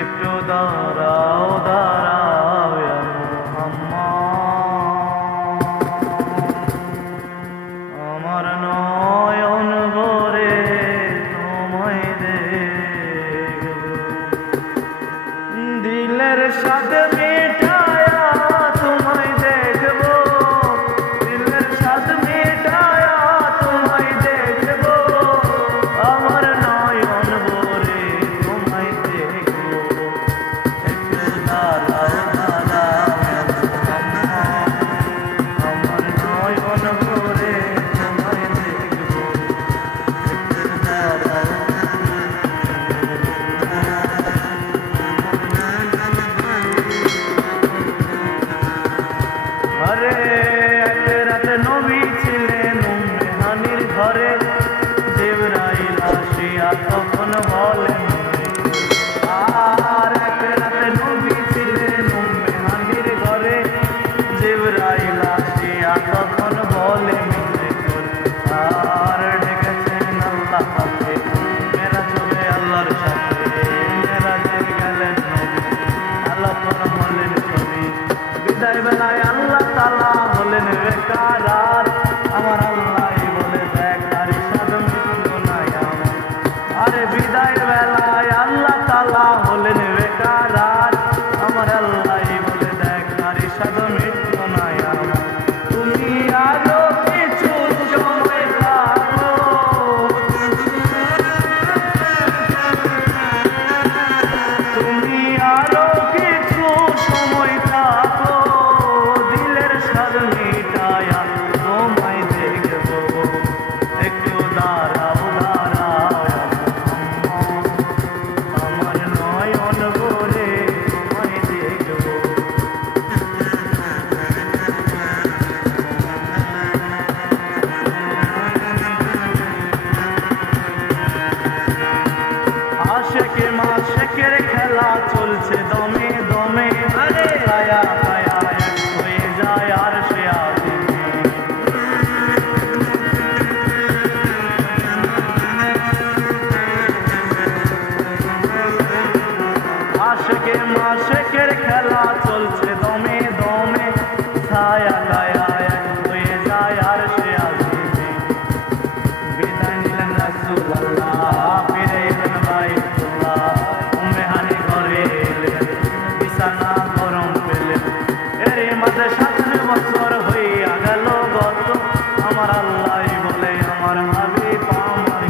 একটু দাঁড়াও দাঁড়াও ইয়া মুহাম্মদ, আমার নয়ন ভরে তোমায় দেখব, দিলের স্বাদ মিটায়া তোমায় দেখব, দিলের স্বাদ মিটায়া তোমায় দেখব, আমার নয়ন ভরে তোমায় দেখব। একটু দাঁড়াও দাঁড়াও ইয়া মুহাম্মদ, আমার নয়ন ভরে তোমায় দেখব, একটু দাঁড়াও। আরে এক রাত নবী ছিলেন উম্মে হানির ঘরে, জিবরাইল আসিয়া তখন বলেন আর এক রাত নবী ছিলেন উম্মে হানির ঘরে, জিবরাইল আসিয়া তখন বলেন আর ডেকেছেন আল্লাহ পাকে, মেরাজে আল্লাহর সাথে মেরাজে গেলেন নবী, আল্লাহ পাক হলেন ছবি, বিদায় বেলায় আল্লাহ তাআলা হলেন বেকারার, আমার আল্লাহ বলে দেখ আর সাদ মৃত্যু নাই আমার, আরে বিদায় বেলায় আল্লাহ তাআলা হলেন বেকারার, আমার আল্লাহ বলে দেখ আর সাদ মৃত্যু নাই আমার। তুমি আরো কিছু সময় থাকো, তুমি আরো কিছু সময় থাকো, দিলের স্বাদ মিটায়া তোমায় দেখব, একটু দাঁড়াও দাঁড়াও ইয়া মুহাম্মদ, আমার নয়ন ভরে তোমায় দেখব। আশেকে মাশেকের খেলা চলছে দমে দমে, আরে কায়া কায়া এক হয়ে যায় আর সে আদিমে, আশেকে মাশেকের খেলা চলছে দমে দমে, ছায়া কায়া এক হয়ে যায় আর সে আদিমে, বিদায় নিলেন রাসূলুল্লাহ, ফিরে এলেন বাইতুল্লাহ, উম্মে হানি ঘরে এলেন, বিছানা গরম পেলেন, এর মাঝে 7 বছর হইয়া গেল গত, আমার আল্লাহ বলে আমার হাবিব আমার